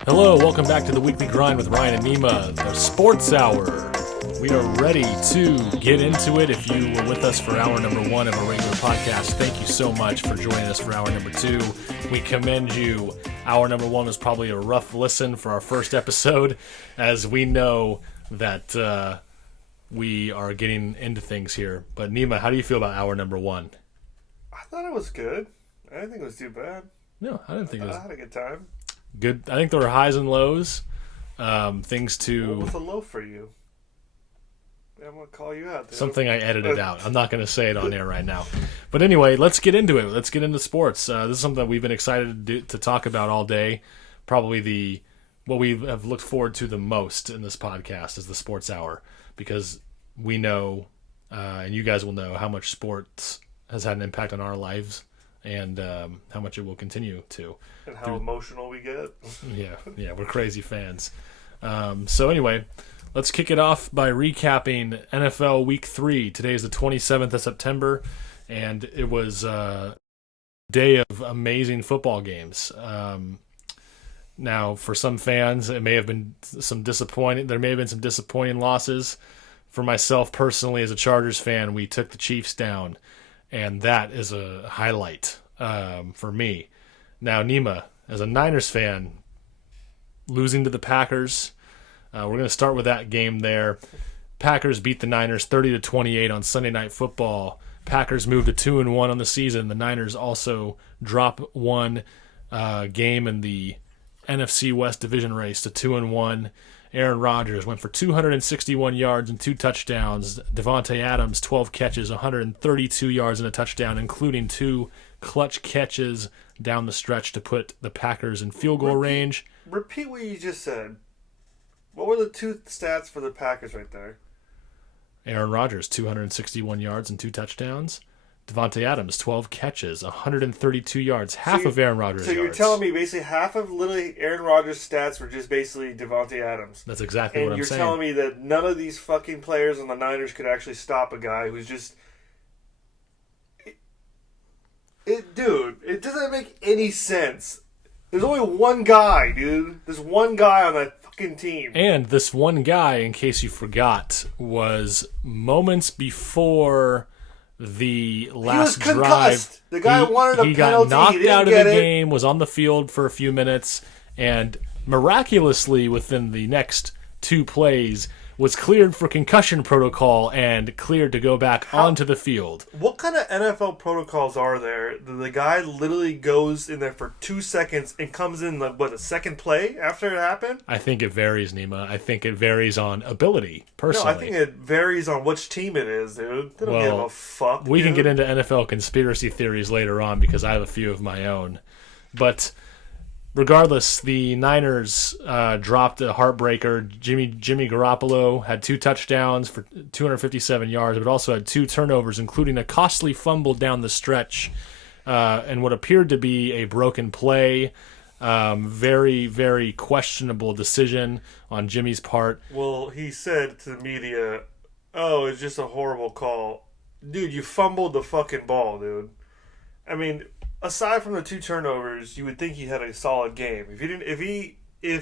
Hello, welcome back to the Weekly Grind with Ryan and Nima, the Sports Hour. We are ready to get into it. If you were with us for hour number 1 of a regular podcast, thank you so much for joining us for hour number 2. We commend you. Hour number 1 was probably a rough listen for our first episode, as we know that we are getting into things here. But Nima, how do you feel about hour number 1? I thought it was good. I didn't think it was too bad. No, I didn't think it was. I had a good time. Good. I think there were highs and lows. Things to. What was a low for you? I'm going to call you out. Dude. Something I edited out. I'm not going to say it on air right now. But anyway, let's get into it. Let's get into sports. This is something that we've been excited to talk about all day. Probably what we have looked forward to the most in this podcast is the Sports Hour, because we know, and you guys will know, how much sports has had an impact on our lives and how much it will continue to. And how emotional we get. Yeah, we're crazy fans. So anyway, let's kick it off by recapping NFL Week 3. Today is the 27th of September, and it was a day of amazing football games. Now, for some fans, it may have been some disappointing. There may have been some disappointing losses. For myself personally, as a Chargers fan, we took the Chiefs down, and that is a highlight for me. Now, Nima, as a Niners fan, losing to the Packers. We're going to start with that game there. Packers beat the Niners 30-28 on Sunday Night Football. Packers moved to 2-1 on the season. The Niners also drop one game in the NFC West division race to 2-1. Aaron Rodgers went for 261 yards and 2 touchdowns. Devontae Adams, 12 catches, 132 yards and a touchdown, including 2 clutch catches down the stretch to put the Packers in field goal range. Repeat what you just said. What were the 2 stats for the Packers right there? Aaron Rodgers, 261 yards and 2 touchdowns. Devontae Adams, 12 catches, 132 yards, half of Aaron Rodgers' yards. So you're telling me basically half of literally Aaron Rodgers' stats were just basically Devontae Adams. That's exactly what I'm saying. And you're telling me that none of these fucking players on the Niners could actually stop a guy who's just... Dude, it doesn't make any sense. There's only one guy, dude. There's one guy on that fucking team. And this one guy, in case you forgot, was moments before the last drive. The guy wanted a penalty. He got knocked out of the game, was on the field for a few minutes, and miraculously within the next 2 plays was cleared for concussion protocol and cleared to go back onto the field. What kind of NFL protocols are there? The guy literally goes in there for 2 seconds and comes in, the second play after it happened? I think it varies, Nima. I think it varies on ability, personally. No, I think it varies on which team it is, dude. They don't give a fuck, We can get into NFL conspiracy theories later on because I have a few of my own. But... regardless, the Niners dropped a heartbreaker. Jimmy Garoppolo had 2 touchdowns for 257 yards, but also had 2 turnovers, including a costly fumble down the stretch and what appeared to be a broken play. Very, very questionable decision on Jimmy's part. Well, he said to the media, "Oh, it's just a horrible call." Dude, you fumbled the fucking ball, dude. I mean... aside from the 2 turnovers, you would think he had a solid game. If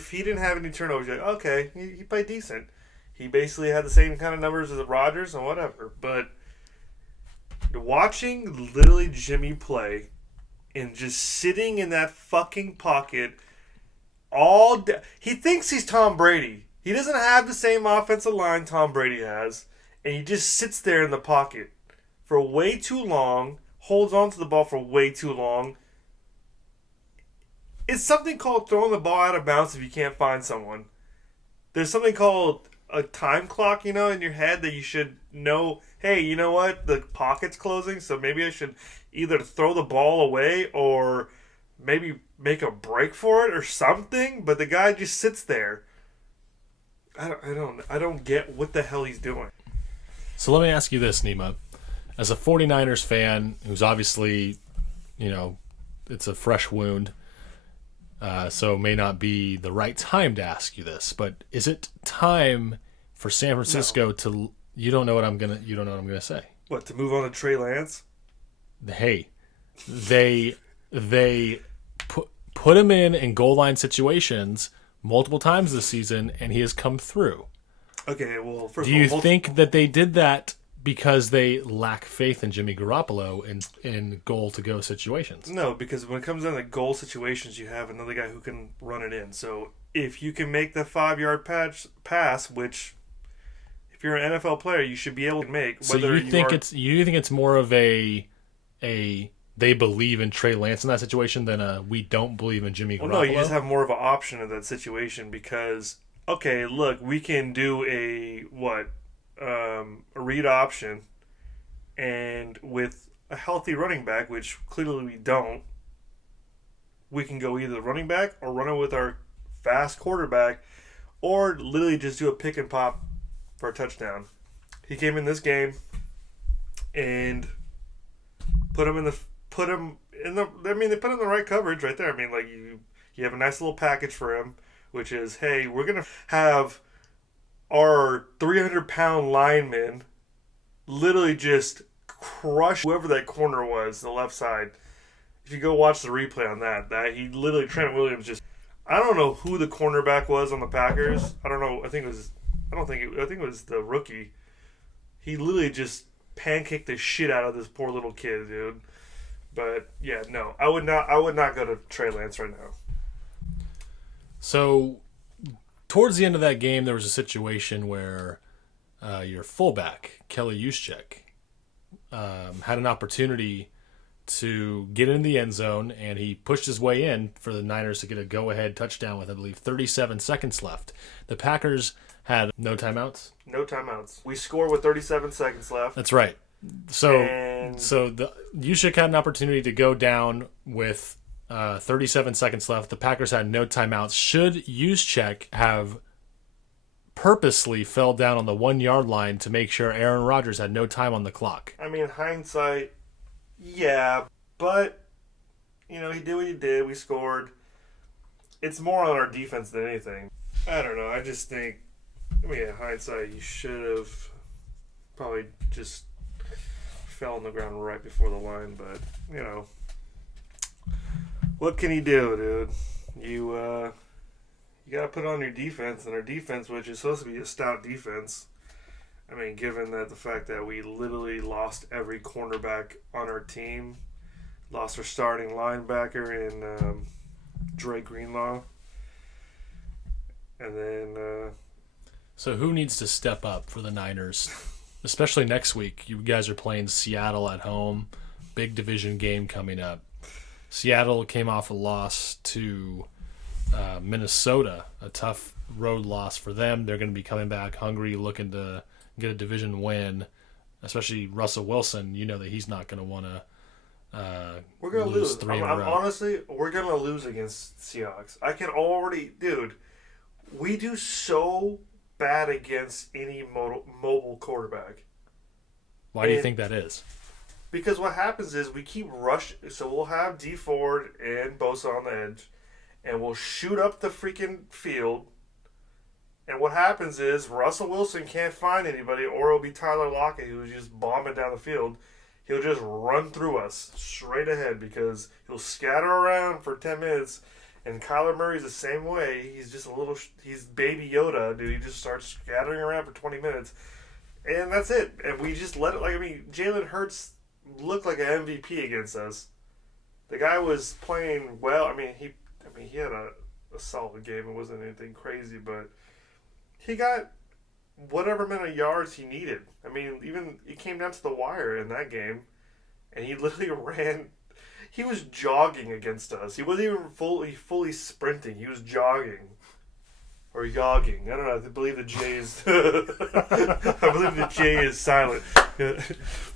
he didn't have any turnovers, you're like, okay, he played decent. He basically had the same kind of numbers as Rodgers and whatever. But watching literally Jimmy play and just sitting in that fucking pocket all day, he thinks he's Tom Brady. He doesn't have the same offensive line Tom Brady has, and he just sits there in the pocket for way too long. Holds on to the ball for way too long. It's something called throwing the ball out of bounds if you can't find someone. There's something called a time clock, in your head that you should know, hey, you know what? The pocket's closing, so maybe I should either throw the ball away or maybe make a break for it or something. But the guy just sits there. I don't get what the hell he's doing. So let me ask you this, Nima. As a 49ers fan, who's obviously, it's a fresh wound, so it may not be the right time to ask you this, but is it time for San Francisco to? You don't know what I'm gonna say. What, to move on to Trey Lance? Hey, they put him in goal line situations multiple times this season, and he has come through. Okay, well, first Do of all, you think that they did that because they lack faith in Jimmy Garoppolo in goal-to-go situations? No, because when it comes down to goal situations, you have another guy who can run it in. So if you can make the 5-yard pass, which if you're an NFL player, you should be able to make. So you think it's more of a they believe in Trey Lance in that situation than a we don't believe in Jimmy Garoppolo? Well, no, you just have more of an option in that situation because, okay, look, we can do a read option, and with a healthy running back, which clearly we don't, we can go either running back or run it with our fast quarterback, or literally just do a pick and pop for a touchdown. He came in this game and they put him in the right coverage right there. I mean, like you have a nice little package for him, which is, hey, we're gonna have our 300-pound lineman literally just crush whoever that corner was, the left side. If you go watch the replay on that he literally, Trent Williams just, I don't know who the cornerback was on the Packers. I don't know. I think it was the rookie. He literally just pancaked the shit out of this poor little kid, dude. But yeah, no, I would not go to Trey Lance right now. So towards the end of that game, there was a situation where your fullback, Kelly Juszczyk, had an opportunity to get in the end zone, and he pushed his way in for the Niners to get a go-ahead touchdown with, I believe, 37 seconds left. The Packers had no timeouts? No timeouts. We scored with 37 seconds left. That's right. So the Juszczyk had an opportunity to go down with 37 seconds left. The Packers had no timeouts. Should Juszczyk have purposely fell down on the 1-yard line to make sure Aaron Rodgers had no time on the clock? I mean, hindsight, yeah, but he did what he did. We scored. It's more on our defense than anything. I don't know. I just think, hindsight, you should have probably just fell on the ground right before the line. But what can you do, dude? You got to put on your defense, and our defense, which is supposed to be a stout defense. I mean, given that the fact that we literally lost every cornerback on our team, lost our starting linebacker in Dre Greenlaw, and then... So who needs to step up for the Niners, especially next week? You guys are playing Seattle at home, big division game coming up. Seattle came off a loss to Minnesota, a tough road loss for them. They're going to be coming back hungry, looking to get a division win, especially Russell Wilson. You know that he's not going to want to we're going to lose 3 in a row. Honestly, we're going to lose against Seahawks. I can already... Dude, we do so bad against any mobile quarterback. Why do you think that is? Because what happens is we keep rushing. So we'll have D Ford and Bosa on the edge, and we'll shoot up the freaking field. And what happens is Russell Wilson can't find anybody, or it'll be Tyler Lockett who's just bombing down the field. He'll just run through us straight ahead because he'll scatter around for 10 minutes. And Kyler Murray's the same way. He's just he's Baby Yoda, dude. He just starts scattering around for 20 minutes. And that's it. And we just let it, Jalen Hurts looked like an MVP against us. The guy was playing well. He had a solid game. It wasn't anything crazy, but he got whatever amount of yards he needed. Even it came down to the wire in that game, and he literally ran. He was jogging against us. He wasn't even fully sprinting. He was jogging. Or yogging. I don't know. I believe the J is... I believe the J is silent.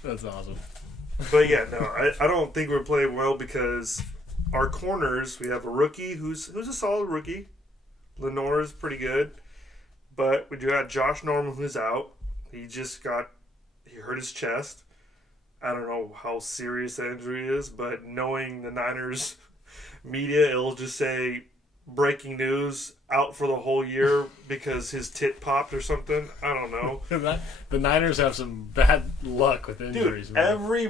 That's awesome. But yeah, no. I don't think we're playing well because our corners, we have a rookie who's a solid rookie. Lenore's pretty good. But we do have Josh Norman who's out. He hurt his chest. I don't know how serious the injury is, but knowing the Niners media, it'll just say breaking news, out for the whole year because his tit popped or something. I don't know. The Niners have some bad luck with injuries. Dude, every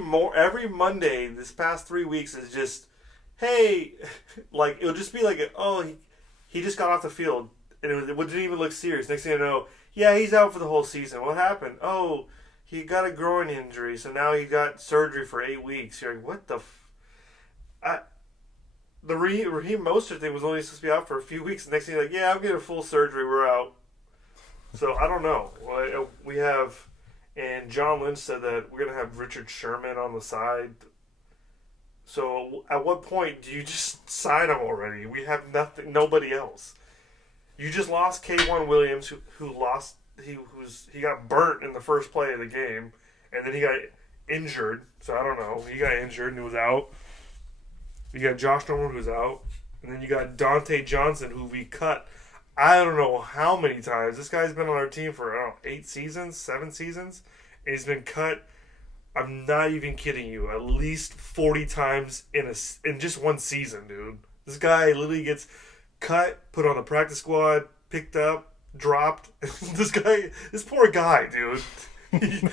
Monday this past 3 weeks is just, hey, it'll just be like, He just got off the field, and it didn't even look serious. Next thing you know, yeah, he's out for the whole season. What happened? Oh, he got a groin injury, so now he got surgery for 8 weeks. You're like, what the the Raheem Mostert thing was only supposed to be out for a few weeks. The next thing you're like, yeah, I'm getting a full surgery. We're out. So I don't know. We have, and John Lynch said that we're going to have Richard Sherman on the side. So at what point do you just sign him already? We have nothing, nobody else. You just lost K1 Williams, who lost. He got burnt in the first play of the game, and then he got injured. So I don't know. He got injured and he was out. You got Josh Norman who's out, and then you got Dante Johnson who we cut. I don't know how many times. This guy's been on our team for, I don't know, 8 seasons, 7 seasons, and he's been cut. I'm not even kidding you. At least 40 times in just one season, dude. This guy literally gets cut, put on the practice squad, picked up, dropped. This poor guy, dude.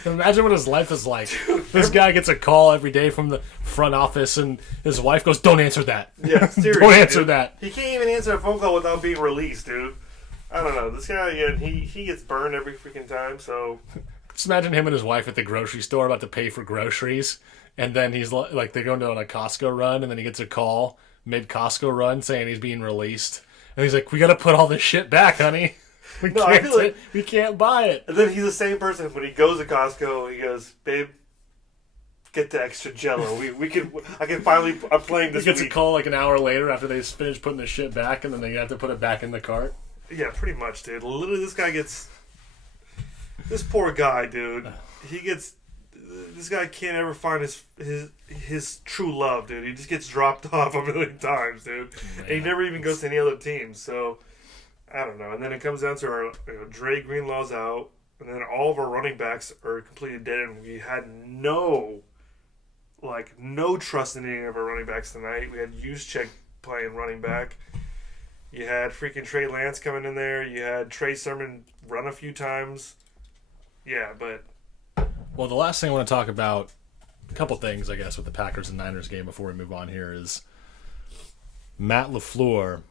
Imagine what his life is like. Dude, this guy gets a call every day from the front office, and his wife goes, "Don't answer that." Yeah, seriously. Don't answer that. He can't even answer a phone call without being released, dude. I don't know. This guy, yeah, he gets burned every freaking time. So just imagine him and his wife at the grocery store about to pay for groceries, and then he's like, they're going on a Costco run, and then he gets a call mid Costco run saying he's being released, and he's like, "We got to put all this shit back, honey. We can't buy it." And then he's the same person when he goes to Costco. He goes, "Babe, get the extra Jello. I can finally. I'm playing this." He gets week. a call like an hour later after they finish putting the shit back, and then they have to put it back in the cart. Yeah, pretty much, dude. Literally, this guy gets. This poor guy, dude. This guy can't ever find his true love, dude. He just gets dropped off a million times, dude. And he never even goes to any other team. So. I don't know. And then it comes down to our Dre Greenlaw's out, and then all of our running backs are completely dead, and we had no trust in any of our running backs tonight. We had Juszczyk playing running back. You had freaking Trey Lance coming in there. You had Trey Sermon run a few times. Yeah, but... Well, the last thing I want to talk about, a couple things, I guess, with the Packers and Niners game before we move on here is Matt LaFleur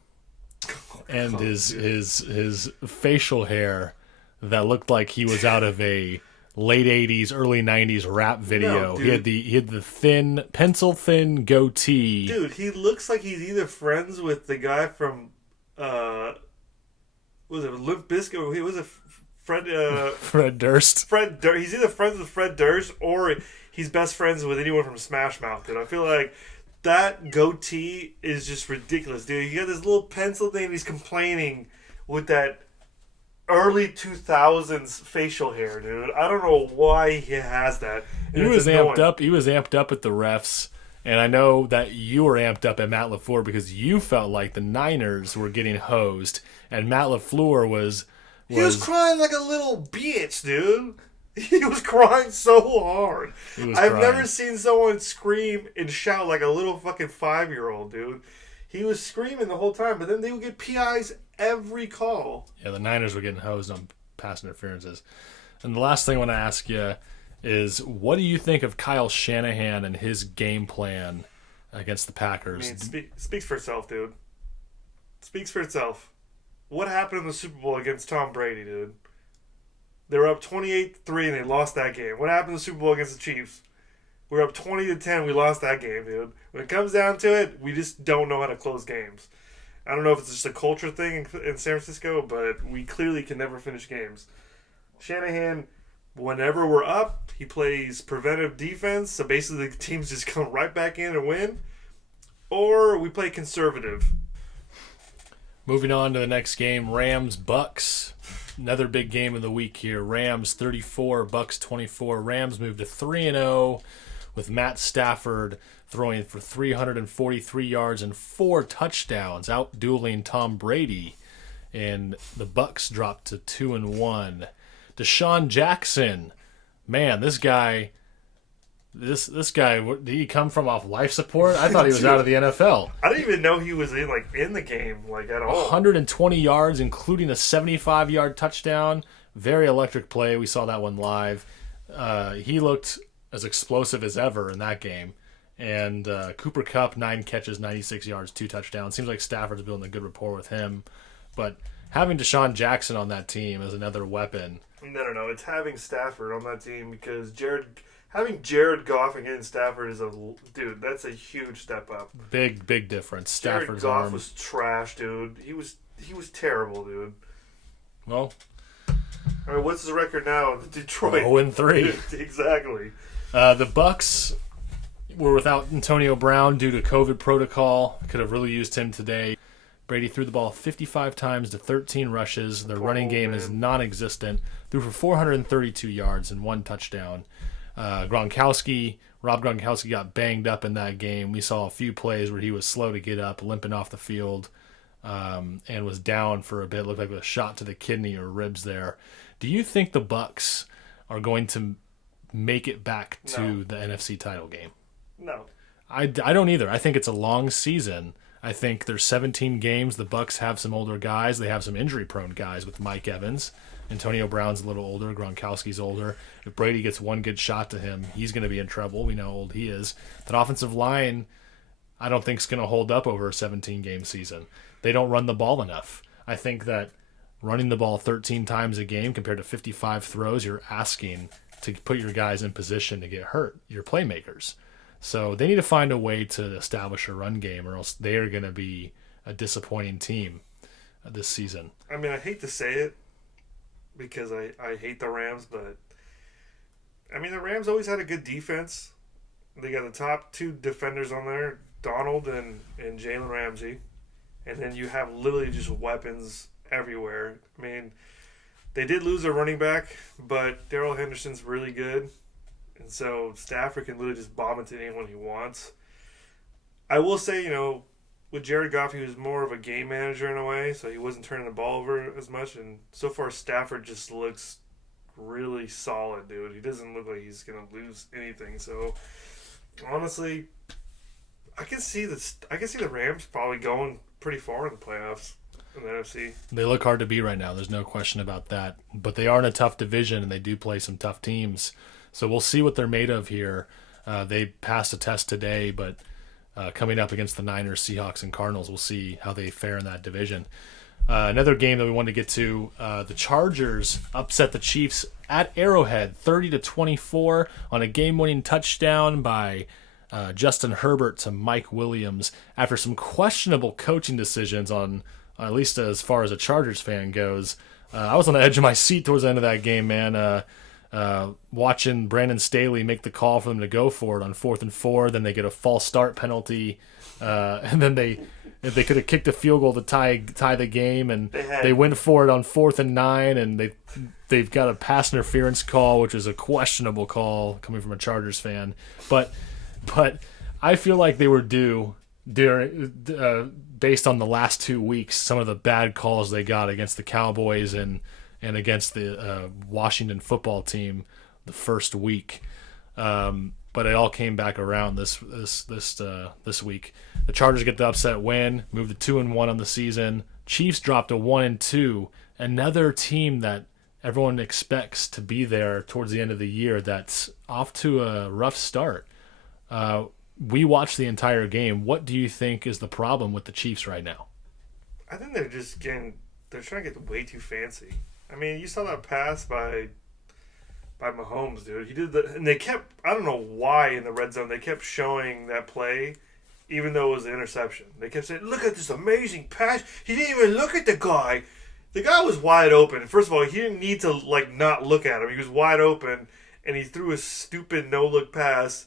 and his facial hair that looked like he was out of a late 80s, early 90s rap video. No, he had the thin, pencil thin goatee. Dude, he looks like he's either friends with the guy from was it Limp Bizkit? He was a Fred Durst. He's either friends with Fred Durst or he's best friends with anyone from Smash Mouth. Dude, I feel like that goatee is just ridiculous, dude. He got this little pencil thing and he's complaining with that early 2000s facial hair, dude. I don't know why he has that. He was amped up. He was amped up at the refs. And I know that you were amped up at Matt LaFleur because you felt like the Niners were getting hosed. And Matt LaFleur was... He was crying like a little bitch, dude. He was crying so hard. I've never seen someone scream and shout like a little fucking 5-year-old, dude. He was screaming the whole time, but then they would get PIs every call. Yeah, the Niners were getting hosed on pass interferences. And the last thing I want to ask you is, what do you think of Kyle Shanahan and his game plan against the Packers? I mean, speaks for itself, dude. Speaks for itself. What happened in the Super Bowl against Tom Brady, dude? They were up 28-3 and they lost that game. What happened in the Super Bowl against the Chiefs? We were up 20-10. We lost that game, dude. When it comes down to it, we just don't know how to close games. I don't know if it's just a culture thing in San Francisco, but we clearly can never finish games. Shanahan, whenever we're up, he plays preventive defense, so basically the teams just come right back in and win. Or we play conservative. Moving on to the next game, Rams-Bucks. Another big game of the week here. Rams 34, Bucks 24. Rams moved to 3-0 with Matt Stafford throwing for 343 yards and 4 touchdowns, out-dueling Tom Brady. And the Bucks dropped to 2-1. Deshaun Jackson, man, this guy, did he come from off life support? I thought he was out of the NFL. I didn't even know he was in the game at all. 120 yards, including a 75-yard touchdown. Very electric play. We saw that one live. He looked as explosive as ever in that game. And Cooper Kupp, 9 catches, 96 yards, 2 touchdowns. Seems like Stafford's building a good rapport with him. But having Deshaun Jackson on that team is another weapon. No. It's having Stafford on that team because having Jared Goff against Stafford dude. That's a huge step up. Big difference. Stafford's Jared Goff arm was trash, dude. He was terrible, dude. Well, I mean, what's his record now? Detroit 0-3. Exactly. The Bucks were without Antonio Brown due to COVID protocol. Could have really used him today. Brady threw the ball 55 times to 13 rushes. Their running game is non-existent. Threw for 432 yards and 1 touchdown. Rob Gronkowski got banged up in that game. We saw a few plays where he was slow to get up, limping off the field, and was down for a bit. Looked like a shot to the kidney or ribs there. Do you think the Bucks are going to make it back to the NFC title game? No. I don't either. I think it's a long season. I think there's 17 games. The Bucks have some older guys. They have some injury-prone guys with Mike Evans. Antonio Brown's a little older. Gronkowski's older. If Brady gets one good shot to him, he's going to be in trouble. We know how old he is. That offensive line, I don't think is going to hold up over a 17-game season. They don't run the ball enough. I think that running the ball 13 times a game compared to 55 throws, you're asking to put your guys in position to get hurt, your playmakers. So they need to find a way to establish a run game, or else they are going to be a disappointing team this season. I mean, I hate to say it because I hate the Rams, but I mean, the Rams always had a good defense. They got the top 2 defenders on there, Donald and Jalen Ramsey. And then you have literally just weapons everywhere. I mean, they did lose their running back, but Darrell Henderson's really good. And so Stafford can literally just bomb into anyone he wants. I will say, with Jared Goff, he was more of a game manager in a way, so he wasn't turning the ball over as much. And so far, Stafford just looks really solid, dude. He doesn't look like he's going to lose anything. So, honestly, I can see the Rams probably going pretty far in the playoffs in the NFC. They look hard to beat right now. There's no question about that. But they are in a tough division, and they do play some tough teams. So we'll see what they're made of here. They passed a test today, but coming up against the Niners, Seahawks, and Cardinals, we'll see how they fare in that division. Another game that we wanted to get to, the Chargers upset the Chiefs at Arrowhead, 30-24 on a game-winning touchdown by Justin Herbert to Mike Williams after some questionable coaching decisions on, at least as far as a Chargers fan goes. I was on the edge of my seat towards the end of that game, man. Watching Brandon Staley make the call for them to go for it on 4th and 4, then they get a false start penalty, and then they could have kicked a field goal to tie the game, and they went for it on 4th and 9, and they've got a pass interference call, which is a questionable call coming from a Chargers fan, but I feel like they were due based on the last 2 weeks, some of the bad calls they got against the Cowboys and against the Washington football team the first week, but it all came back around this week. The Chargers get the upset win, move to 2-1 on the season. Chiefs dropped to 1-2. Another team that everyone expects to be there towards the end of the year that's off to a rough start. We watched the entire game. What do you think is the problem with the Chiefs right now? I think they're trying to get way too fancy. I mean, you saw that pass by Mahomes, dude. He did and they kept, I don't know why in the red zone, they kept showing that play, even though it was an interception. They kept saying, look at this amazing pass. He didn't even look at the guy. The guy was wide open. First of all, he didn't need to, not look at him. He was wide open, and he threw a stupid no-look pass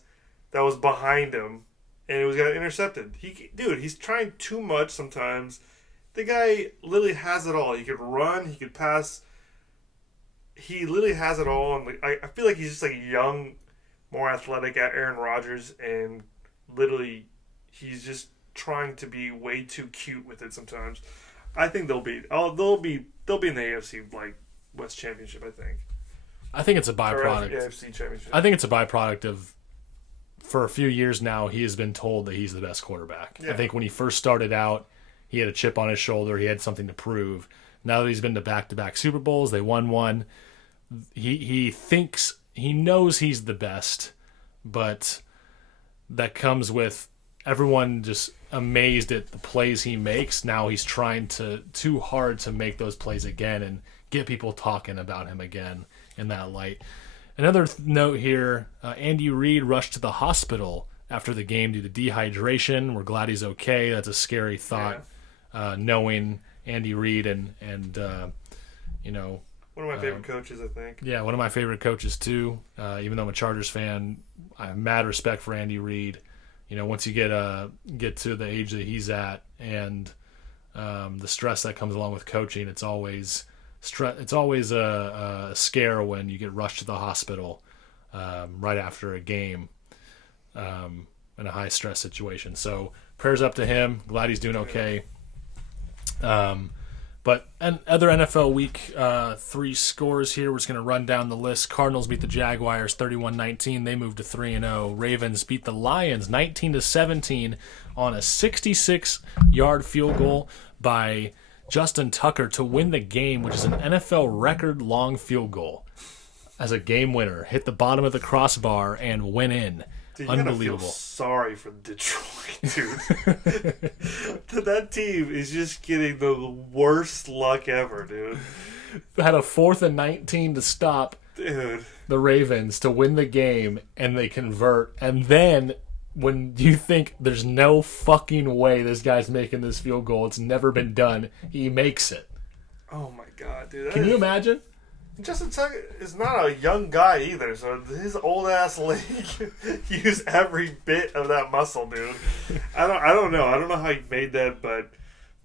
that was behind him, and it got intercepted. He's trying too much sometimes. The guy literally has it all. He could run. He could pass. He literally has it all. And I feel like he's just like a young, more athletic Aaron Rodgers, and literally he's just trying to be way too cute with it sometimes. I think they'll be in the AFC West Championship. I think it's a byproduct. Or AFC Championship. I think it's a byproduct of, for a few years now, he has been told that he's the best quarterback. Yeah. I think when he first started out, he had a chip on his shoulder. He had something to prove. Now that he's been to back-to-back Super Bowls, they won one. He knows he's the best, but that comes with everyone just amazed at the plays he makes. Now he's trying too hard to make those plays again and get people talking about him again in that light. Another note here, Andy Reid rushed to the hospital after the game due to dehydration. We're glad he's okay. That's a scary thought, knowing Andy Reid and you know, one of my favorite coaches, I think. Yeah, one of my favorite coaches too. Even though I'm a Chargers fan, I have mad respect for Andy Reid. You know, once you get to the age that he's at and the stress that comes along with coaching, it's always a scare when you get rushed to the hospital right after a game in a high stress situation. So prayers up to him. Glad he's doing okay. But other NFL Week 3 scores here. We're just going to run down the list. Cardinals beat the Jaguars 31-19. They moved to 3-0. Ravens beat the Lions 19-17 on a 66-yard field goal by Justin Tucker to win the game, which is an NFL record long field goal as a game winner. Hit the bottom of the crossbar and went in. Dude, unbelievable. Feel sorry for Detroit, dude. That team is just getting the worst luck ever, dude. Had a 4th and 19 to stop the Ravens to win the game, and they convert. And then when you think there's no fucking way this guy's making this field goal, it's never been done, he makes it. Oh my god, dude. Can you imagine? Justin Tucker is not a young guy either, so his old ass leg used every bit of that muscle, dude. I don't know. I don't know how he made that, but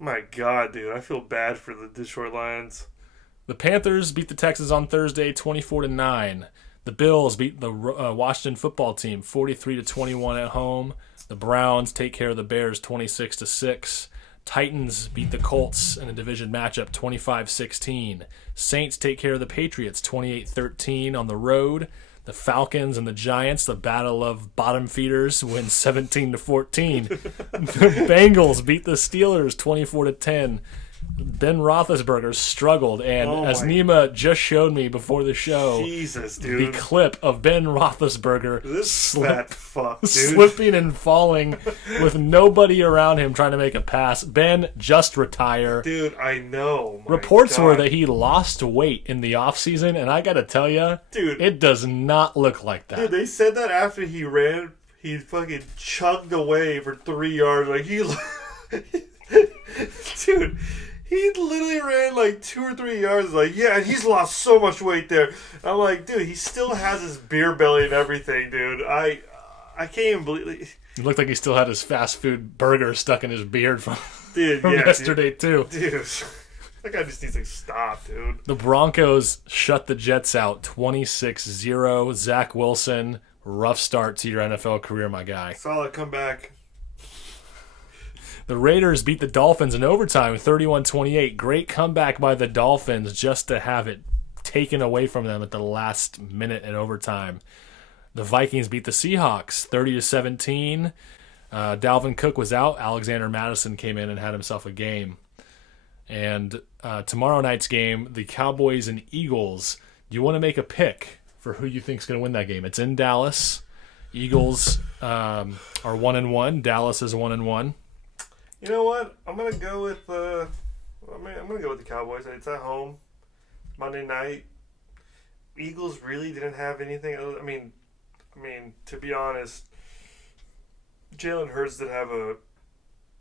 my god, dude, I feel bad for the Detroit Lions. The Panthers beat the Texans on Thursday 24-9. The Bills beat the Washington football team 43-21 at home. The Browns take care of the Bears 26-6. Titans beat the Colts in a division matchup 25-16. Saints take care of the Patriots 28-13 on the road. The Falcons and the Giants, the battle of bottom feeders, win 17-14. The Bengals beat the Steelers 24-10. Ben Roethlisberger struggled, and as Nima just showed me before the show, Jesus, dude, the clip of Ben Roethlisberger fat fuck, dude, slipping and falling with nobody around him trying to make a pass. Ben just retire. Dude, I know. Reports were that he lost weight in the offseason, and I gotta tell you, dude, it does not look like that. Dude, they said that after he ran, he fucking chugged away for 3 yards. Like, dude, he literally ran like 2 or 3 yards. Like, yeah, and he's lost so much weight there. I'm like, dude, he still has his beer belly and everything, dude. I can't even believe it. It looked like he still had his fast food burger stuck in his beard from yeah, yesterday, too. Dude, that guy just needs to stop, dude. The Broncos shut the Jets out 26-0. Zach Wilson, rough start to your NFL career, my guy. Solid comeback. The Raiders beat the Dolphins in overtime 31-28. Great comeback by the Dolphins just to have it taken away from them at the last minute in overtime. The Vikings beat the Seahawks 30-17. Dalvin Cook was out. Alexander Madison came in and had himself a game. And tomorrow night's game, the Cowboys and Eagles. Do you want to make a pick for who you think is going to win that game? It's in Dallas. Eagles are 1-1. Dallas is 1-1. You know what? I'm gonna go with I'm gonna go with the Cowboys. It's at home, Monday night. Eagles really didn't have anything. I mean, to be honest, Jalen Hurts did have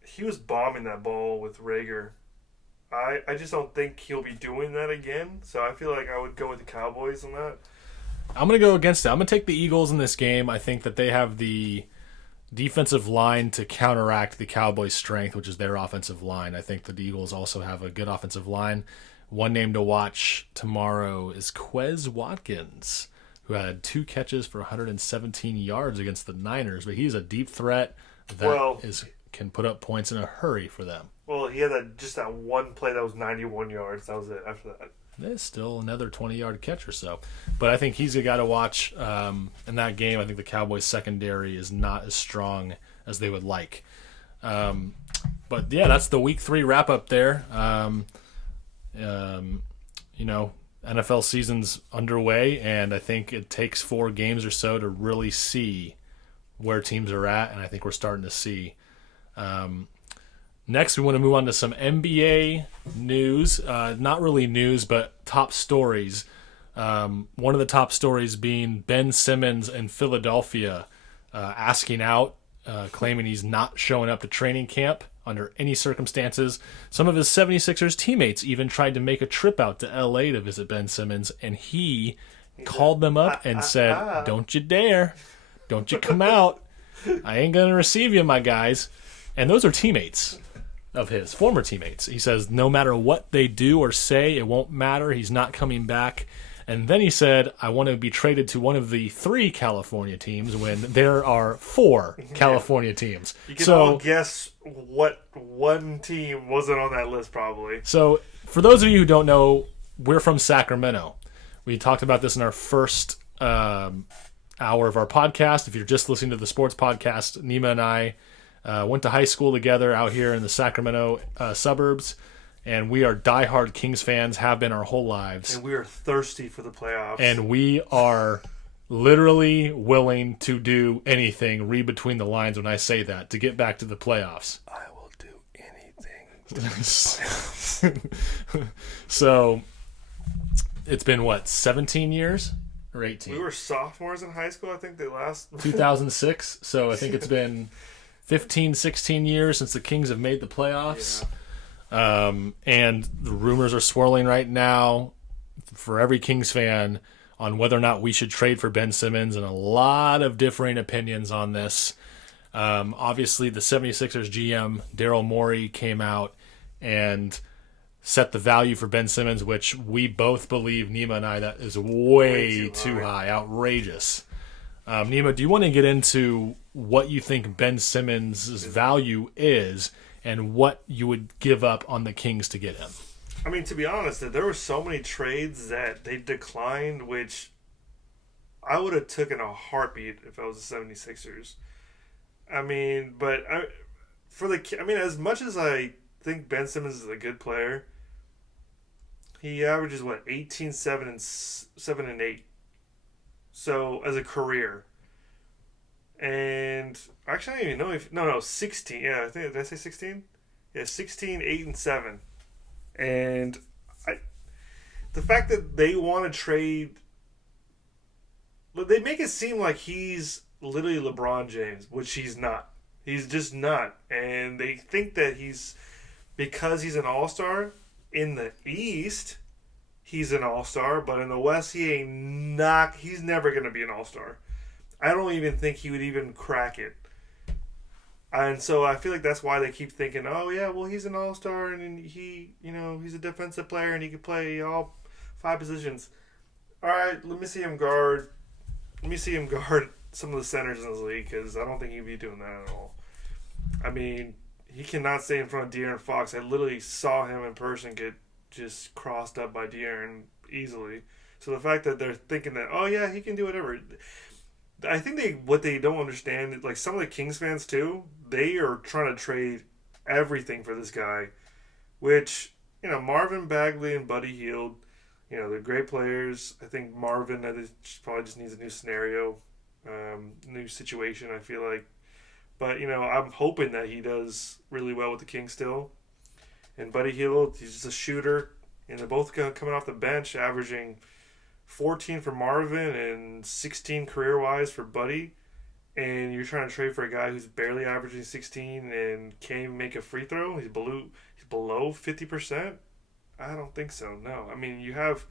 he was bombing that ball with Rager. I just don't think he'll be doing that again. So I feel like I would go with the Cowboys on that. I'm gonna go against it. I'm gonna take the Eagles in this game. I think that they have the defensive line to counteract the Cowboys' strength, which is their offensive line. I think the Eagles also have a good offensive line. One name to watch tomorrow is Quez Watkins, who had 2 catches for 117 yards against the Niners, but he's a deep threat that can put up points in a hurry for them. Well, he had that one play that was 91 yards. That was it after that. There's still another 20-yard catch or so. But I think he's a guy to watch in that game. I think the Cowboys' secondary is not as strong as they would like. But, yeah, that's the Week 3 wrap-up there. NFL season's underway, and I think it takes 4 games or so to really see where teams are at, and I think we're starting to see. Next, we want to move on to some NBA news. Not really news, but top stories. One of the top stories being Ben Simmons in Philadelphia asking out, claiming he's not showing up to training camp under any circumstances. Some of his 76ers teammates even tried to make a trip out to LA to visit Ben Simmons, and he called them up and said, "Don't you dare. Don't you come out. I ain't going to receive you, my guys." And those are teammates of his, former teammates. He says no matter what they do or say, it won't matter. He's not coming back. And then he said, I want to be traded to one of the 3 California teams when there are 4 California teams. You can all guess what one team wasn't on that list probably. So for those of you who don't know, we're from Sacramento. We talked about this in our first hour of our podcast. If you're just listening to the sports podcast, Nima and I went to high school together out here in the Sacramento suburbs. And we are diehard Kings fans, have been our whole lives. And we are thirsty for the playoffs. And we are literally willing to do anything, read between the lines when I say that, to get back to the playoffs. I will do anything. So, it's been, 17 years? Or 18? We were sophomores in high school, I think, the last... 2006. So, I think it's been 15, 16 years since the Kings have made the playoffs. Yeah. And the rumors are swirling right now for every Kings fan on whether or not we should trade for Ben Simmons, and a lot of differing opinions on this. Obviously, the 76ers GM, Daryl Morey, came out and set the value for Ben Simmons, which we both believe, Nima and I, that is way too high, outrageous. Nima, do you want to get into what you think Ben Simmons' value is and what you would give up on the Kings to get him? I mean, to be honest, there were so many trades that they declined, which I would have taken a heartbeat if I was the 76ers. I mean, but as much as I think Ben Simmons is a good player, he averages 18, 7, and 8. So as a career. And actually, I don't even know if 16. Yeah, I think, did I say 16? Yeah, 16, 8, and 7. And the fact that they want to trade, they make it seem like he's literally LeBron James, which he's not. He's just not. And they think that because he's an all-star in the East, he's an all-star, but in the West, he's never going to be an all-star. I don't even think he would even crack it. And so I feel like that's why they keep thinking, oh, yeah, well, he's an all-star, and he's a defensive player, and he can play all 5 positions. All right, let me see him guard some of the centers in this league, because I don't think he'd be doing that at all. I mean, he cannot stay in front of De'Aaron Fox. I literally saw him in person get just crossed up by De'Aaron easily. So the fact that they're thinking that, oh, yeah, he can do whatever. I think what they don't understand is, like, some of the Kings fans too, they are trying to trade everything for this guy, which, Marvin Bagley and Buddy Hield, they're great players. I think Marvin probably just needs a new scenario, new situation, I feel like. But, I'm hoping that he does really well with the Kings still. And Buddy Hield, he's just a shooter, and they're both coming off the bench, averaging 14 for Marvin and 16 career-wise for Buddy, and you're trying to trade for a guy who's barely averaging 16 and can't even make a free throw? He's below 50%? I don't think so, no. I mean, you have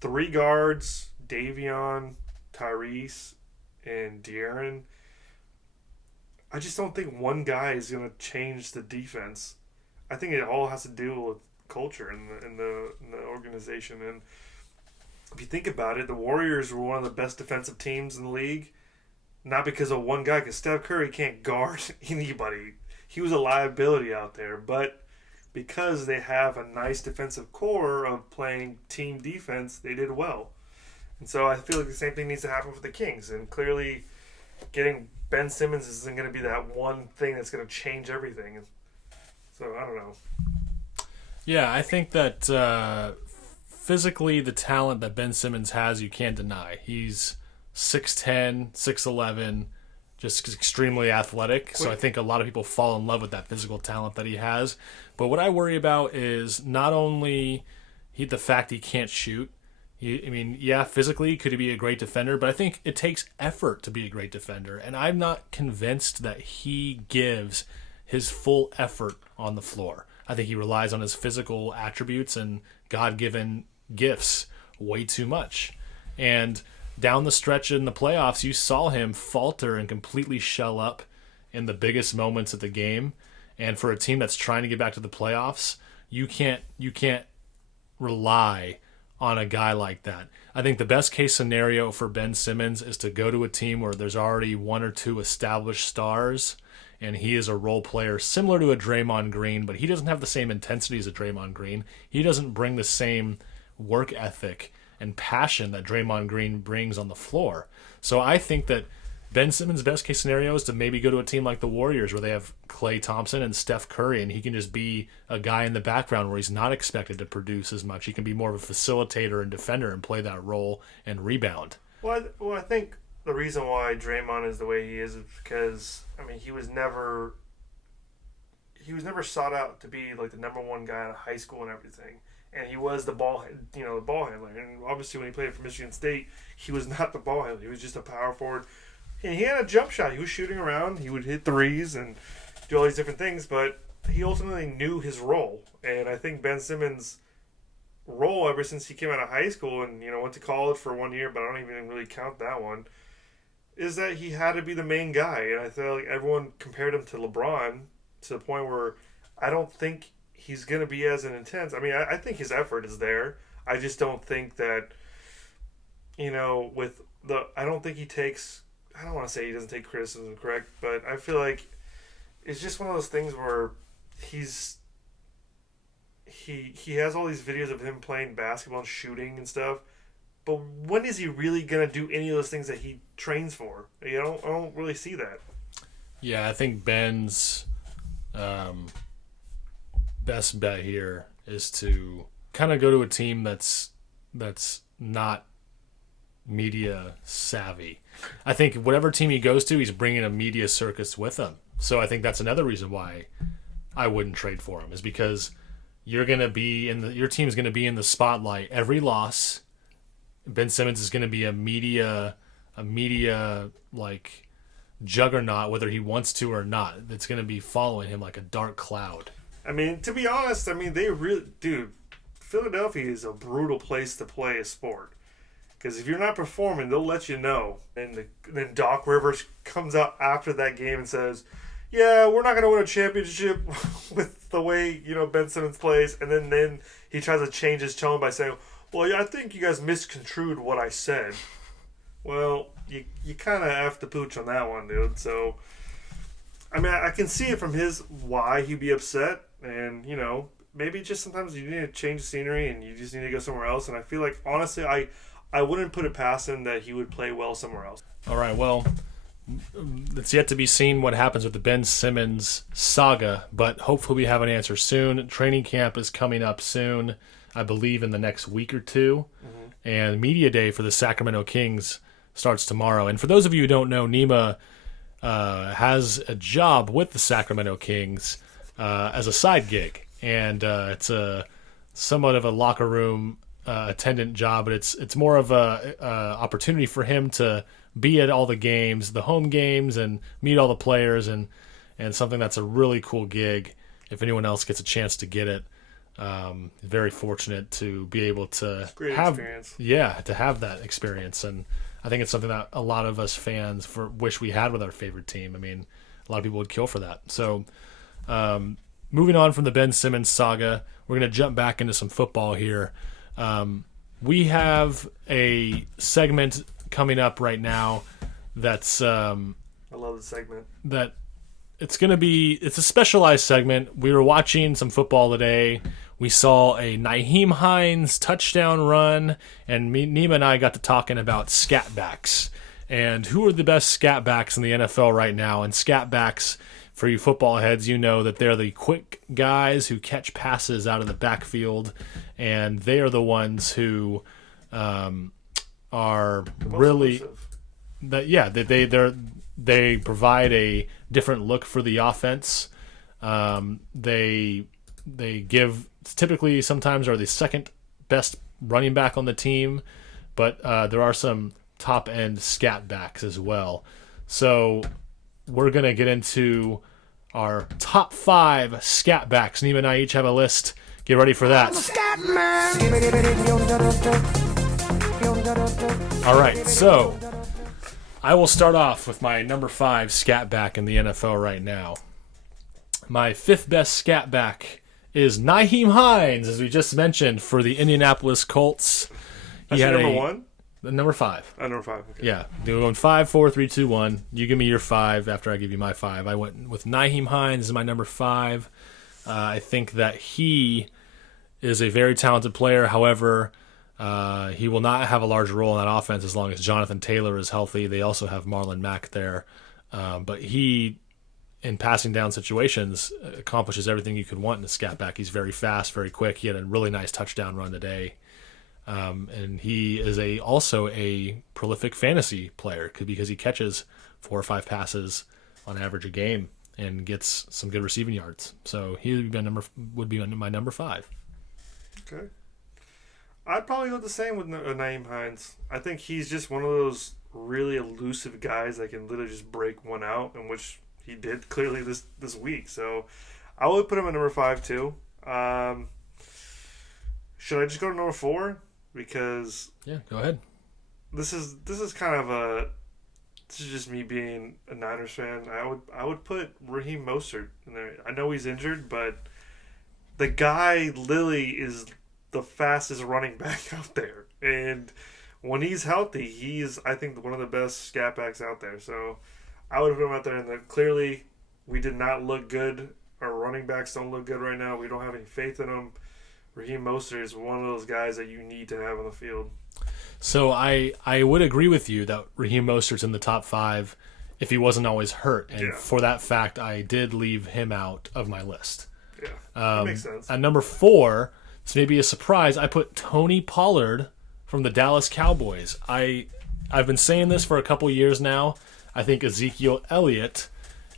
3 guards, Davion, Tyrese, and De'Aaron. I just don't think one guy is going to change the defense. I think it all has to do with culture in the organization. And if you think about it, the Warriors were one of the best defensive teams in the league, not because of one guy, because Steph Curry can't guard anybody. He was a liability out there, but because they have a nice defensive core of playing team defense, they did well. And so I feel like the same thing needs to happen for the Kings, and clearly getting Ben Simmons isn't going to be that one thing that's going to change everything. So I don't know. Yeah, I think that physically, the talent that Ben Simmons has, you can't deny. He's 6'10", 6'11", just extremely athletic. So I think a lot of people fall in love with that physical talent that he has. But what I worry about is not only the fact he can't shoot. Physically, could he be a great defender? But I think it takes effort to be a great defender. And I'm not convinced that he gives his full effort on the floor. I think he relies on his physical attributes and God-given gifts way too much. And down the stretch in the playoffs, you saw him falter and completely shell up in the biggest moments of the game. And for a team that's trying to get back to the playoffs, you can't rely on a guy like that. I think the best case scenario for Ben Simmons is to go to a team where there's already one or two established stars, and he is a role player similar to a Draymond Green, but he doesn't have the same intensity as a Draymond Green. He doesn't bring the same work ethic and passion that Draymond Green brings on the floor. So I think that Ben Simmons' best case scenario is to maybe go to a team like the Warriors where they have Klay Thompson and Steph Curry, and he can just be a guy in the background where he's not expected to produce as much. He can be more of a facilitator and defender and play that role and rebound. Well, I think the reason why Draymond is the way he is because, he was never sought out to be like the number one guy in high school and everything. And he was the ball handler. And obviously when he played for Michigan State, he was not the ball handler. He was just a power forward. And he had a jump shot. He was shooting around. He would hit threes and do all these different things. But he ultimately knew his role. And I think Ben Simmons' role ever since he came out of high school and went to college for 1 year, but I don't even really count that one, is that he had to be the main guy. And I feel like everyone compared him to LeBron to the point where I don't think he's going to be as intense. I think his effort is there. I just don't think that, I don't think he takes, I don't want to say he doesn't take criticism, correct, but I feel like it's just one of those things where he has all these videos of him playing basketball and shooting and stuff, but when is he really going to do any of those things that he trains for? I don't really see that. Yeah, I think Ben's best bet here is to kind of go to a team that's not media savvy. I think whatever team he goes to, he's bringing a media circus with him. So I think that's another reason why I wouldn't trade for him, is because your team's going to be in the spotlight every loss. Ben Simmons is going to be a media like juggernaut, whether he wants to or not. It's going to be following him like a dark cloud. To be honest, they really, dude, Philadelphia is a brutal place to play a sport. Because if you're not performing, they'll let you know. And then Doc Rivers comes out after that game and says, yeah, we're not going to win a championship with the way, Ben Simmons plays. And then he tries to change his tone by saying, well, yeah, I think you guys misconstrued what I said. Well, you kind of have to pooch on that one, dude. So, I can see it from why he'd be upset. And, maybe just sometimes you need to change the scenery and you just need to go somewhere else. And I feel like, honestly, I wouldn't put it past him that he would play well somewhere else. All right, well, it's yet to be seen what happens with the Ben Simmons saga, but hopefully we have an answer soon. Training camp is coming up soon, I believe in the next week or two. Mm-hmm. And Media Day for the Sacramento Kings starts tomorrow. And for those of you who don't know, Nima has a job with the Sacramento Kings as a side gig. And it's somewhat of a locker room attendant job, but it's more of a opportunity for him to be at all the games, the home games, and meet all the players, and something that's a really cool gig. If anyone else gets a chance to get it, very fortunate to be able to experience. To have that experience. And I think it's something that a lot of us fans wish we had with our favorite team. A lot of people would kill for that. So moving on from the Ben Simmons saga, we're going to jump back into some football here. We have a segment coming up right now that's I love the segment. That it's a specialized segment. We were watching some football today. We saw a Nyheim Hines touchdown run, and Nima and I got to talking about Scatbacks and who are the best Scatbacks in the NFL right now. And Scatbacks, for you football heads, you know that they're the quick guys who catch passes out of the backfield, and they are the ones who are really they provide a different look for the offense. They give typically sometimes are the second best running back on the team, but there are some top end scat backs as well. So we're gonna get into our top 5 scat backs. Nima and I each have a list. Get ready for that. All right, so I will start off with my number 5 scat back in the NFL right now. My 5th best scat back is Nyheim Hines, as we just mentioned, for the Indianapolis Colts. That's your number 1? Number 5. Number 5, okay. Yeah, we're going 5, 4, 3, 2, 1. You give me your 5 after I give you my 5. I went with Nyheim Hines as my number 5. I think that he is a very talented player. However, he will not have a large role in that offense as long as Jonathan Taylor is healthy. They also have Marlon Mack there. But he, in passing down situations, accomplishes everything you could want in a scat back. He's very fast, very quick. He had a really nice touchdown run today. And he is also a prolific fantasy player because he catches 4 or 5 passes on average a game and gets some good receiving yards. So he would be my number 5. Okay. I'd probably go the same with Nyheim Hines. I think he's just one of those really elusive guys that can literally just break one out, in which he did clearly this week. So I would put him at number 5 too. Should I just go to number 4? Because yeah, go ahead. This is kind of this is just me being a Niners fan. I would put Raheem Mostert in there. I know he's injured, but the guy literally is the fastest running back out there. And when he's healthy, he's, I think, one of the best scat backs out there. So I would put him out there. And clearly, we did not look good. Our running backs don't look good right now. We don't have any faith in them. Raheem Mostert is one of those guys that you need to have on the field. So I would agree with you that Raheem Mostert's in the top 5 if he wasn't always hurt. And for that fact, I did leave him out of my list. Yeah, that makes sense. At number 4, this may be a surprise, I put Tony Pollard from the Dallas Cowboys. I've been saying this for a couple years now. I think Ezekiel Elliott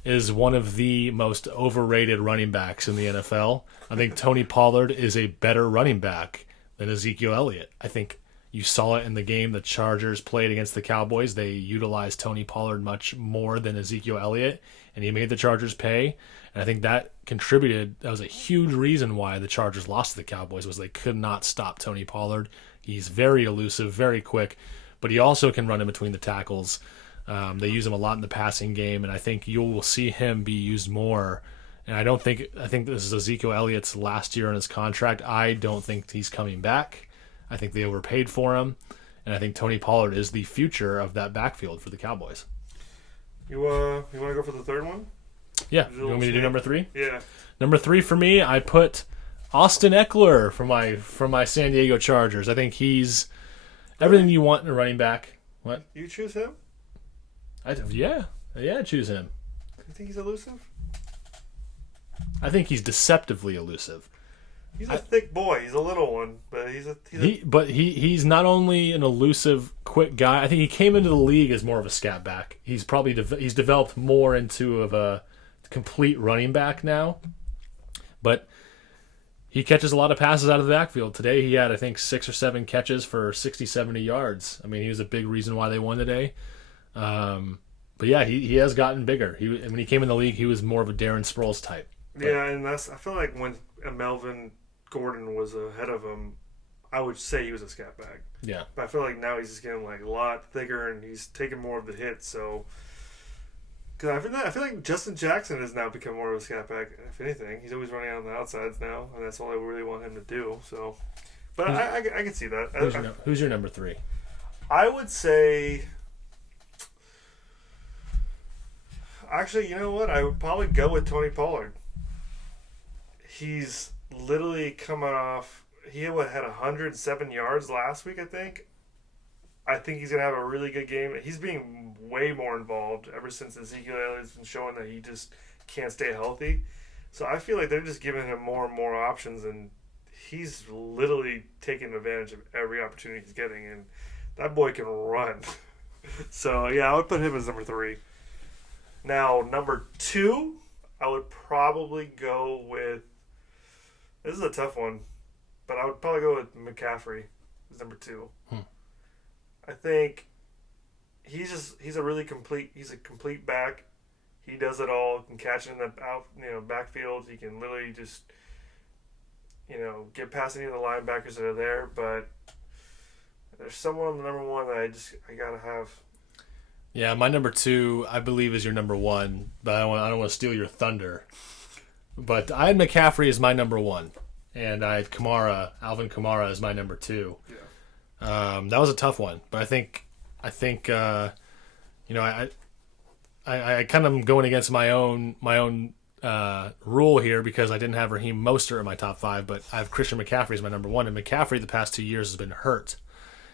is one of the most overrated running backs in the NFL. I think Tony Pollard is a better running back than Ezekiel Elliott. I think you saw it in the game the Chargers played against the Cowboys. They utilized Tony Pollard much more than Ezekiel Elliott, and he made the Chargers pay. And I think that contributed. That was a huge reason why the Chargers lost to the Cowboys, was they could not stop Tony Pollard. He's very elusive, very quick, but he also can run in between the tackles. They use him a lot in the passing game, and I think you will see him be used more. And I think this is Ezekiel Elliott's last year on his contract. I don't think he's coming back. I think they overpaid for him, and I think Tony Pollard is the future of that backfield for the Cowboys. You want to go for the third one? Yeah. You want me to do number 3? Yeah. Number 3 for me, I put Austin Eckler from my San Diego Chargers. I think he's everything you want in a running back. What? You choose him? Yeah, choose him. You think he's elusive? I think he's deceptively elusive. He's a thick boy. He's a little one, but he's not only an elusive, quick guy. I think he came into the league as more of a scat back. He's probably he's developed more into a complete running back now. But he catches a lot of passes out of the backfield. Today he had, I think, 6 or 7 catches for 60, 70 yards. I mean, he was a big reason why they won today. But yeah, he has gotten bigger. When he came in the league, he was more of a Darren Sproles type. But, yeah, and I feel like when Melvin Gordon was ahead of him, I would say he was a scat back. Yeah. But I feel like now he's just getting like a lot thicker and he's taking more of the hits. So, because I feel like Justin Jackson has now become more of a scat back. If anything, he's always running on the outsides now, and that's all I really want him to do. So, but I can see that. Who's your number 3? I would say. Actually, you know what? I would probably go with Tony Pollard. He's literally coming off. He had 107 yards last week, I think. I think he's going to have a really good game. He's being way more involved ever since Ezekiel Elliott's been showing that he just can't stay healthy. So I feel like they're just giving him more and more options, and he's literally taking advantage of every opportunity he's getting. And that boy can run. So, yeah, I would put him as number 3. Now, number 2, I would probably go with... This is a tough one, but I would probably go with McCaffrey as number 2. I think he's a really complete back. He does it all. Can catch it in the backfield. He can literally just get past any of the linebackers that are there. But there's someone on the number 1 that I gotta have. Yeah, my number 2 I believe is your number 1, but I don't want to steal your thunder. But I had McCaffrey as my number 1, and I had Alvin Kamara as my number 2. Yeah. That was a tough one, but I think I kind of am going against my own rule here because I didn't have Raheem Mostert in my top 5, but I have Christian McCaffrey as my number 1, and McCaffrey the past 2 years has been hurt.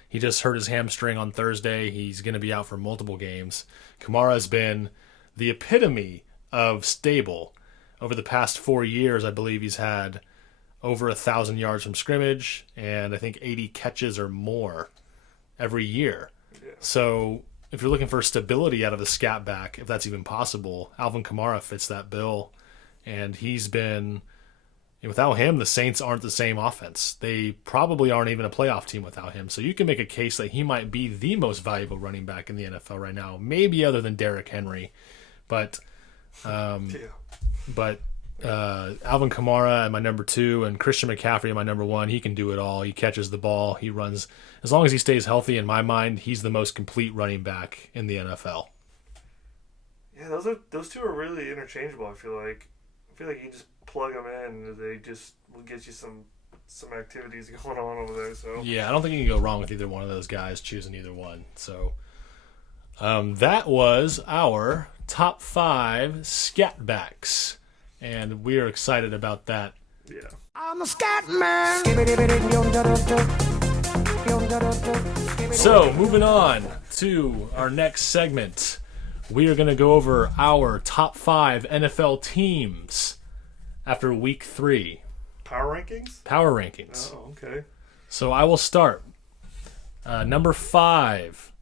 He just hurt his hamstring on Thursday. He's going to be out for multiple games. Kamara has been the epitome of stable. Over the past 4 years, I believe he's had over 1,000 yards from scrimmage and I think 80 catches or more every year. Yeah. So if you're looking for stability out of a scat back, if that's even possible, Alvin Kamara fits that bill. And he's been... Without him, the Saints aren't the same offense. They probably aren't even a playoff team without him. So you can make a case that he might be the most valuable running back in the NFL right now, maybe other than Derrick Henry. But Alvin Kamara at my number 2 and Christian McCaffrey at my number 1. He can do it all. He catches the ball. He runs. As long as he stays healthy, in my mind, he's the most complete running back in the NFL. Yeah, those two are really interchangeable. I feel like you just plug them in, and they just will get you some activities going on over there. So yeah, I don't think you can go wrong with either one of those guys choosing either one. So that was our top 5 Scatbacks, and we are excited about that. Yeah. I'm a scat man. So moving on to our next segment, we are going to go over our top 5 NFL teams after week 3. Power rankings? Power rankings. Oh, okay. So I will start. Number 5,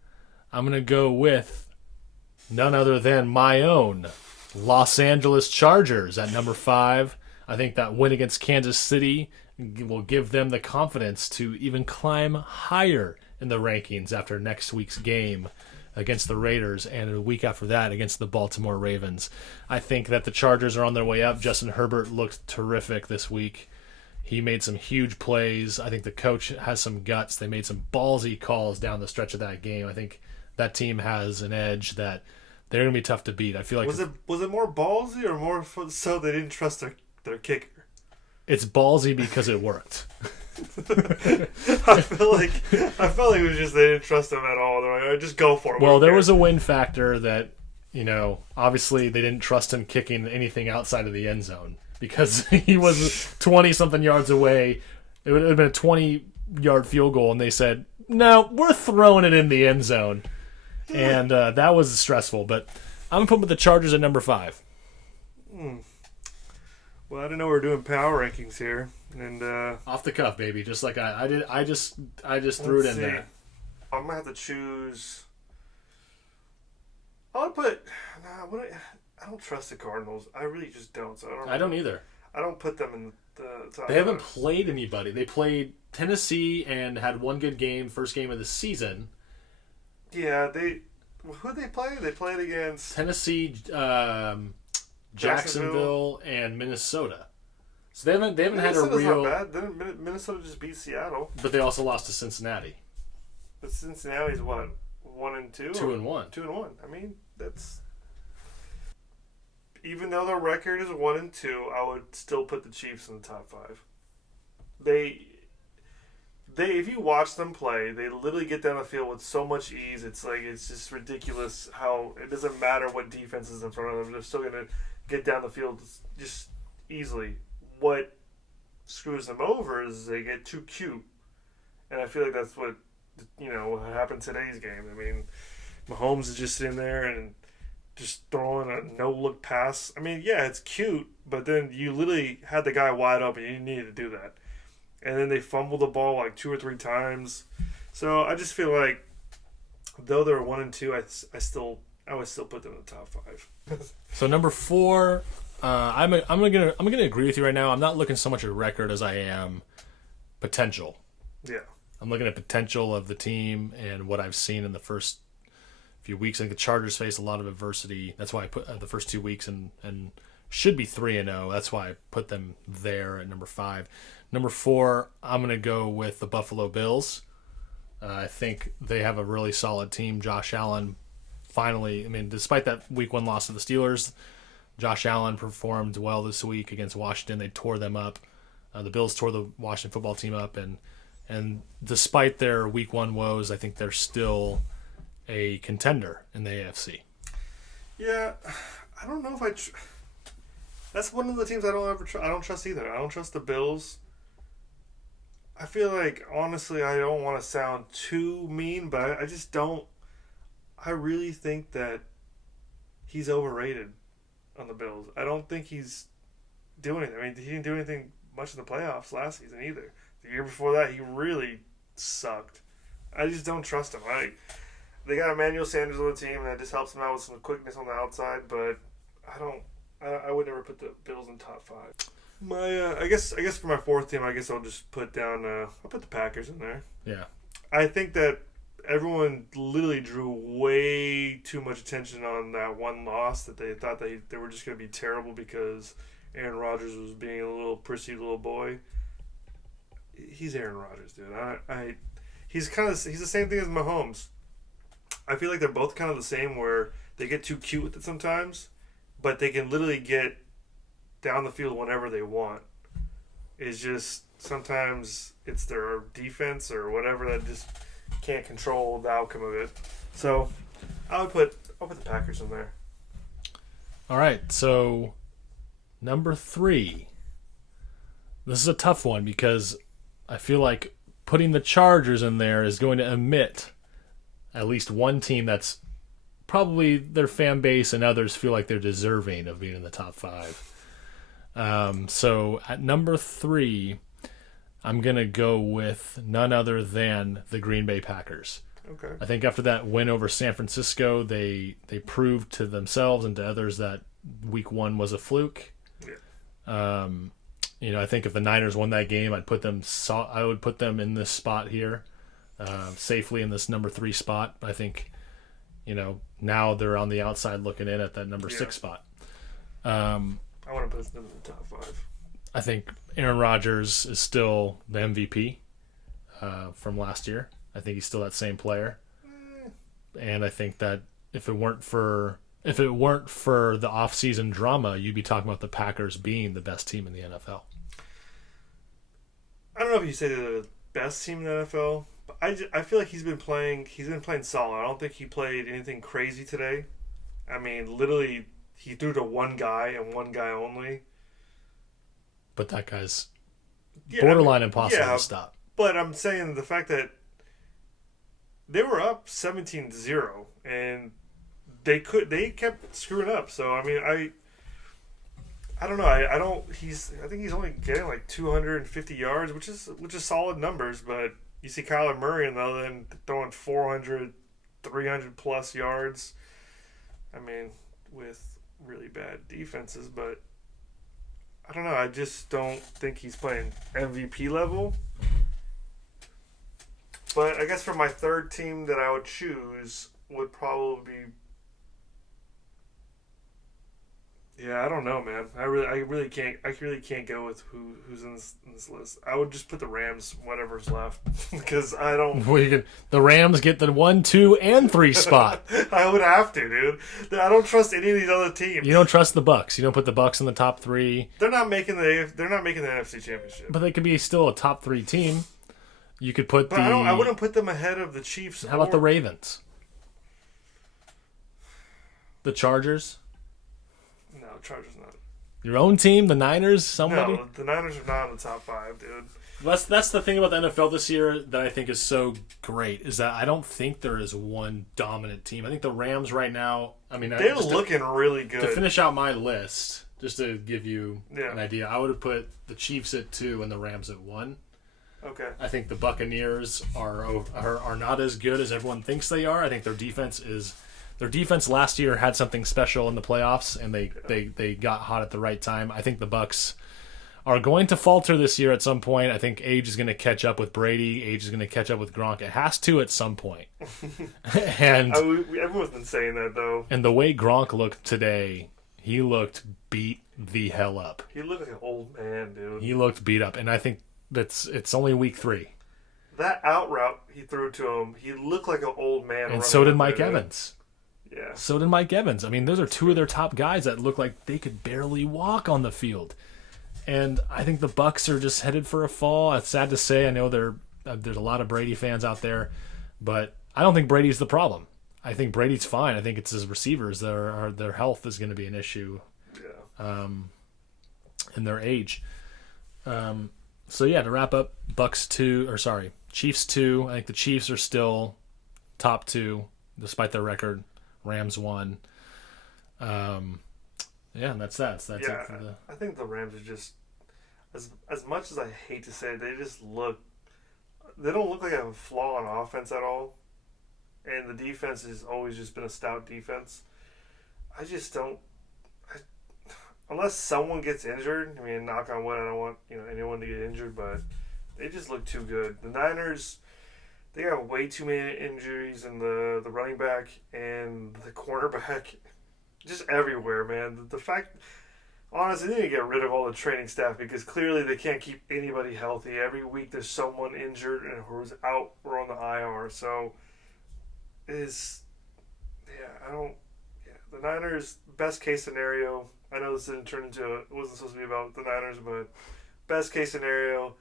I'm going to go with none other than my own Los Angeles Chargers at number 5. I think that win against Kansas City will give them the confidence to even climb higher in the rankings after next week's game against the Raiders and a week after that against the Baltimore Ravens. I think that the Chargers are on their way up. Justin Herbert looked terrific this week. He made some huge plays. I think the coach has some guts. They made some ballsy calls down the stretch of that game. I think that team has an edge that they're going to be tough to beat. I feel like was it more ballsy or more so they didn't trust their kicker? It's ballsy because it worked. I felt like it was just they didn't trust him at all. They're like, "All right, just go for it." Well, there was a win factor that, obviously they didn't trust him kicking anything outside of the end zone because he was 20-something yards away. It would have been a 20-yard field goal, and they said, "No, we're throwing it in the end zone." And that was stressful. But I'm going to put the Chargers at number 5. Well, I didn't know we were doing power rankings here, and Off the cuff, baby, just like I did. I just threw it in there. I'm gonna have to choose. I would put. I don't trust the Cardinals. I really just don't. So I don't either. I don't put them in the top. They haven't played anybody. They played Tennessee and had one good game, first game of the season. Yeah, who'd they play? They played against Tennessee, Jacksonville, and Minnesota. So they haven't had a real. Not bad. Didn't Minnesota just beat Seattle? But they also lost to Cincinnati. But Cincinnati's what, 1-2? 2-1. 2-1. I mean, that's. Even though the record is 1-2, I would still put the Chiefs in the top 5. They if you watch them play, they literally get down the field with so much ease. It's just ridiculous how it doesn't matter what defense is in front of them. They're still going to get down the field just easily. What screws them over is they get too cute. And I feel like that's what happened today's game. I mean, Mahomes is just sitting there and just throwing a no-look pass. I mean, yeah, it's cute, but then you literally had the guy wide open. You needed to do that. And then they fumbled the ball like 2 or 3 times. So I just feel like Though they're 1-2, I would still put them in the top 5. So number 4, I'm gonna agree with you right now. I'm not looking so much at record as I am potential. Yeah. I'm looking at potential of the team and what I've seen in the first few weeks. I think the Chargers face a lot of adversity. That's why I put the first 2 weeks and should be 3-0. That's why I put them there at number 5. Number 4, I'm going to go with the Buffalo Bills. I think they have a really solid team. Josh Allen finally, despite that week 1 loss to the Steelers, Josh Allen performed well this week against Washington. They tore them up. The Bills tore the Washington football team up, and despite their week 1 woes, I think they're still a contender in the AFC. Yeah, I don't know if that's one of the teams I don't trust either. I don't trust the Bills. I feel like, honestly, I don't want to sound too mean, but I just don't. I really think that he's overrated on the Bills. I don't think he's doing anything. He didn't do anything much in the playoffs last season either. The year before that, he really sucked. I just don't trust him. They got Emmanuel Sanders on the team, and that just helps them out with some quickness on the outside, but I would never put the Bills in top 5. I guess for my 4th team, I guess I'll just put down. I'll put the Packers in there. Yeah, I think that everyone literally drew way too much attention on that one loss, that they thought they were just going to be terrible because Aaron Rodgers was being a little prissy little boy. He's Aaron Rodgers, dude. He's the same thing as Mahomes. I feel like they're both kind of the same, where they get too cute with it sometimes, but they can literally get down the field whenever they want. It's just sometimes it's their defense or whatever that just can't control the outcome of it. So I'll put the Packers in there. All right, so number 3. This is a tough one because I feel like putting the Chargers in there is going to omit at least one team that's probably their fan base and others feel like they're deserving of being in the top 5. So at number 3, I'm going to go with none other than the Green Bay Packers. Okay. I think after that win over San Francisco, they proved to themselves and to others that week 1 was a fluke. Yeah. I think if the Niners won that game, I would put them in this spot here, safely in this number 3 spot. I think, now they're on the outside looking in at that number 6 spot. I want to put them in the top 5. I think Aaron Rodgers is still the MVP from last year. I think he's still that same player, and I think that if it weren't for the off-season drama, you'd be talking about the Packers being the best team in the NFL. I don't know if you say they're the best team in the NFL, but I feel like he's been playing solid. I don't think he played anything crazy today. Literally, he threw to one guy and one guy only. But that guy's borderline impossible to stop. But I'm saying the fact that they were up 17-0 and they kept screwing up. So I don't know. I think he's only getting like 250 yards, which is solid numbers. But you see Kyler Murray and the other end throwing 400, 300 plus yards. With really bad defenses, but I don't know. I just don't think he's playing MVP level. But I guess for my 3rd team that I would choose would probably be. Yeah, I don't know, man. I really can't go with who's in this list. I would just put the Rams, whatever's left, because I don't. The Rams get the 1, 2, and 3 spot. I would have to, dude. I don't trust any of these other teams. You don't trust the Bucks. You don't put the Bucks in the top 3. They're not making the NFC Championship. But they could be still a top 3 team. You could put I wouldn't put them ahead of the Chiefs. How about the Ravens? The Chargers? No, Chargers not. Your own team, the Niners, somebody? No, the Niners are not in the top 5, dude. That's the thing about the NFL this year that I think is so great, is that I don't think there is one dominant team. I think the Rams right now, they're looking really good. To finish out my list, just to give you an idea, I would have put the Chiefs at 2 and the Rams at 1. Okay. I think the Buccaneers are not as good as everyone thinks they are. I think their defense last year had something special in the playoffs, and they got hot at the right time. I think the Bucs are going to falter this year at some point. I think age is going to catch up with Brady. Age is going to catch up with Gronk. It has to at some point. And everyone's been saying that, though. And the way Gronk looked today, he looked beat the hell up. He looked like an old man, dude. He looked beat up, and I think it's only week 3. That out route he threw to him, he looked like an old man. And so did Mike Evans. Yeah. So did Mike Evans. I mean, those are two of their top guys that look like they could barely walk on the field. And I think the Bucs are just headed for a fall. It's sad to say. I know there's a lot of Brady fans out there, but I don't think Brady's the problem. I think Brady's fine. I think it's his receivers that are their health is going to be an issue. Yeah. In their age. So yeah, to wrap up, Chiefs 2. I think the Chiefs are still top 2 despite their record. Rams 1. Yeah, and that's it. I think the Rams are just as much as I hate to say it, they don't look like they have a flaw on offense at all. And the defense has always just been a stout defense. I just don't unless someone gets injured, I mean, knock on wood, I don't want anyone to get injured, but they just look too good. The Niners, they got way too many injuries in the running back and the cornerback, just everywhere, man. The fact, honestly, they need to get rid of all the training staff because clearly they can't keep anybody healthy. Every week there's someone injured and who's out or on the IR. So, the Niners, best case scenario, I know this didn't turn into it wasn't supposed to be about the Niners, but best case scenario,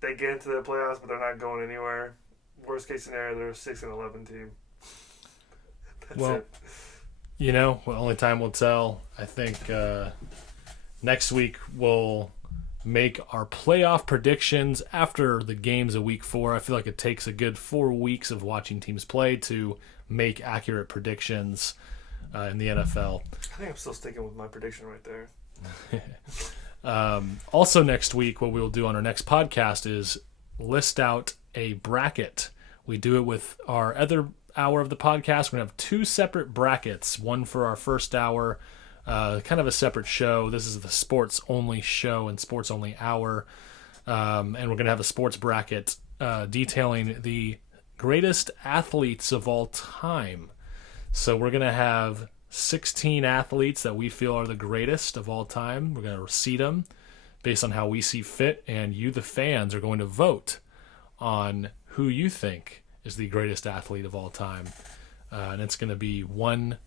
they get into the playoffs, but they're not going anywhere. Worst case scenario, they're a 6-11 team. That's it. Only time will tell. I think next week we'll make our playoff predictions after the games of week 4. I feel like it takes a good 4 weeks of watching teams play to make accurate predictions in the NFL. I think I'm still sticking with my prediction right there. Also next week, what we'll do on our next podcast is list out a bracket. We do it with our other hour of the podcast. We're going to have 2 separate brackets, one for our first hour, kind of a separate show. This is the sports-only show and sports-only hour. And we're going to have a sports bracket detailing the greatest athletes of all time. So we're going to have 16 athletes that we feel are the greatest of all time. We're going to seed them based on how we see fit, and you, the fans, are going to vote on who you think is the greatest athlete of all time. And it's going to be 1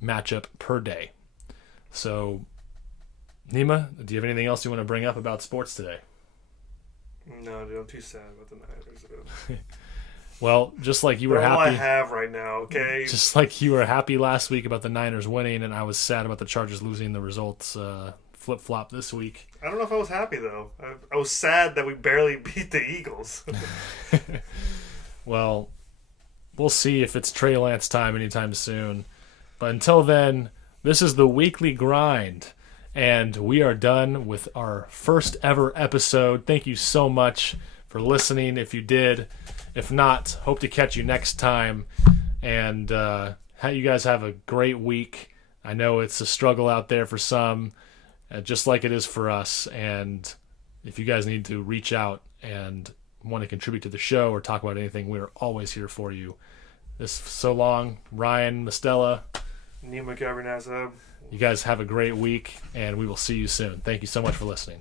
matchup per day. So, Nima, do you have anything else you want to bring up about sports today? No, dude, I'm too sad about the Niners, dude. Well, just like you were happy. All I happy, have right now, okay? Just like you were happy last week about the Niners winning, and I was sad about the Chargers losing, the results flip-flop this week. I don't know if I was happy, though. I was sad that we barely beat the Eagles. Well, we'll see if it's Trey Lance time anytime soon. But until then, this is the Weekly Grind, and we are done with our first ever episode. Thank you so much for listening, if you did. If not, hope to catch you next time. And you guys have a great week. I know it's a struggle out there for some, just like it is for us. And if you guys need to reach out and want to contribute to the show or talk about anything, we're always here for you. So long, Ryan, Mastella. Nima Cabernazza. You guys have a great week, and we will see you soon. Thank you so much for listening.